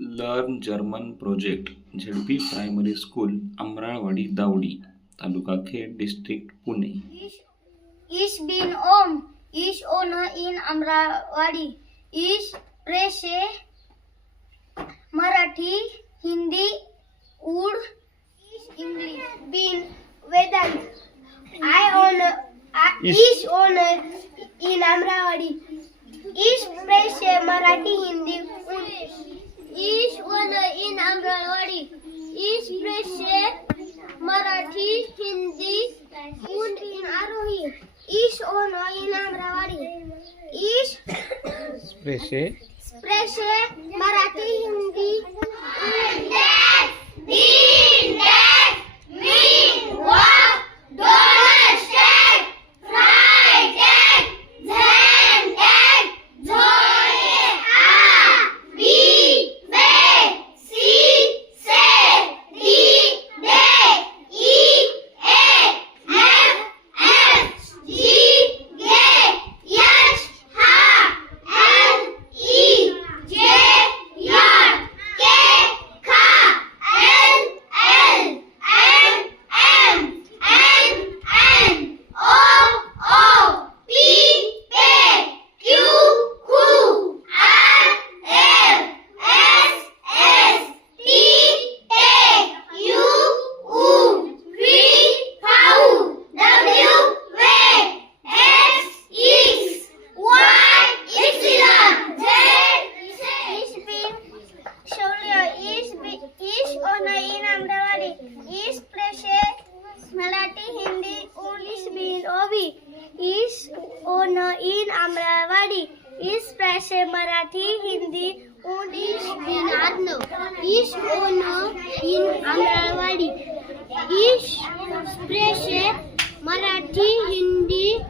Learn German project ZP primary school Amralwadi Davdi taluka Khed district Pune. Ich bin Om. Ich wohne in Amrawadi. Ich spreche Marathi, Hindi, Urdu, English. Bin Vedant. Ich wohne in Amrawadi. Ich spreche Marathi, Hindi, Urdu. Ich wohne in Amrawadi. Ich spreche Marathi, Hindi und in Arohi. Ich wohne in Amrawadi. Ich spreche Marathi, Hindi und Ich wohne in Amrawadi. Ich spreche Marathi, Hindi und ich bin Adno. Ich wohne in Amrawadi. Ich spreche Marathi, Hindi